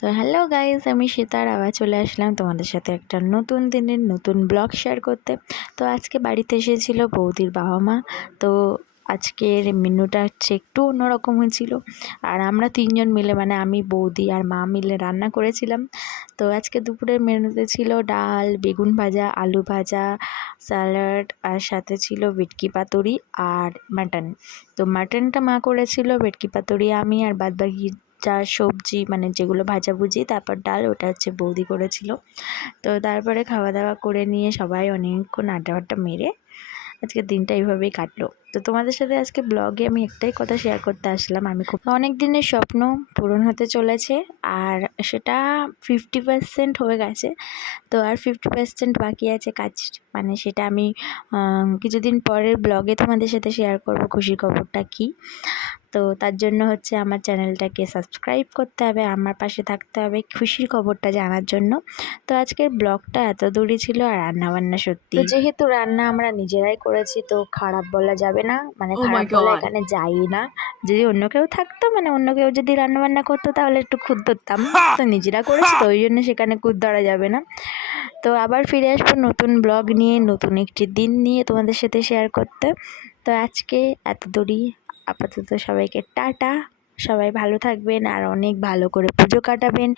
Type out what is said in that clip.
তো hello guys, আমি সীতার আবার চলে আসলাম তোমাদের সাথে একটা নতুন দিনের নতুন ব্লগ শেয়ার করতে। তো আজকে বাড়িতে এসেছিল বৌদির বাবা মা। তো আজকের মেনুটা হচ্ছে একটু অন্যরকম হয়েছিল, আর আমরা তিনজন মিলে মানে আমি, বৌদি আর মা মিলে রান্না করেছিলাম। তো আজকে দুপুরের মেনুতে ছিল ডাল, বেগুন ভাজা, আলু ভাজা, স্যালাড, আর সাথে ছিল ভেটকি পাতুরি আর মাটন। তো মাটনটা মা করেছিল, ভেটকি পাতুরি আমি, আর বাদবাকি যা সবজি মানে যেগুলো ভাজাভুজি তারপর ডাল, ওটা হচ্ছে বৌদি করেছিল। তো তারপরে খাওয়া দাওয়া করে নিয়ে সবাই অনেকক্ষণ আড্ডা মেরে আজকের দিনটা এইভাবেই কাটলো। তো তোমাদের সাথে আজকে ব্লগে আমি একটাই কথা শেয়ার করতে আসলাম। আমি খুব অনেক দিনের স্বপ্ন পূরণ হতে চলেছে, আর সেটা 50% হয়ে গেছে। তো আর 50% বাকি আছে কাজ, মানে সেটা আমি কিছুদিন পরের ব্লগে তোমাদের সাথে শেয়ার করব খুশির খবরটা কী। তো তার জন্য হচ্ছে আমার চ্যানেলটাকে সাবস্ক্রাইব করতে হবে, আমার পাশে থাকতে হবে খুশির খবরটা জানার জন্য। তো আজকের ব্লগটা এত দূরই ছিল, আর রান্নাবান্না সত্যি, তো যেহেতু রান্না আমরা নিজেরাই করেছি তো খারাপ বলা যাবে না, মানে খারাপ বলা এখানে যাই না। যদি অন্য কেউ থাকতো, মানে অন্য কেউ যদি রান্নাবান্না করতো তাহলে একটু খুদ ধরতাম, তো নিজেরা করেছি তো ওই জন্য সেখানে খুদ ধরা যাবে না। তো আবার ফিরে আসবো নতুন ব্লগ নিয়ে, নতুন একটি দিন নিয়ে তোমাদের সাথে শেয়ার করতে। তো আজকে এত দূরই, আপাতত সবাইকে টাটা। সবাই ভালো থাকবেন আর অনেক ভালো করে পুজো কাটাবেন।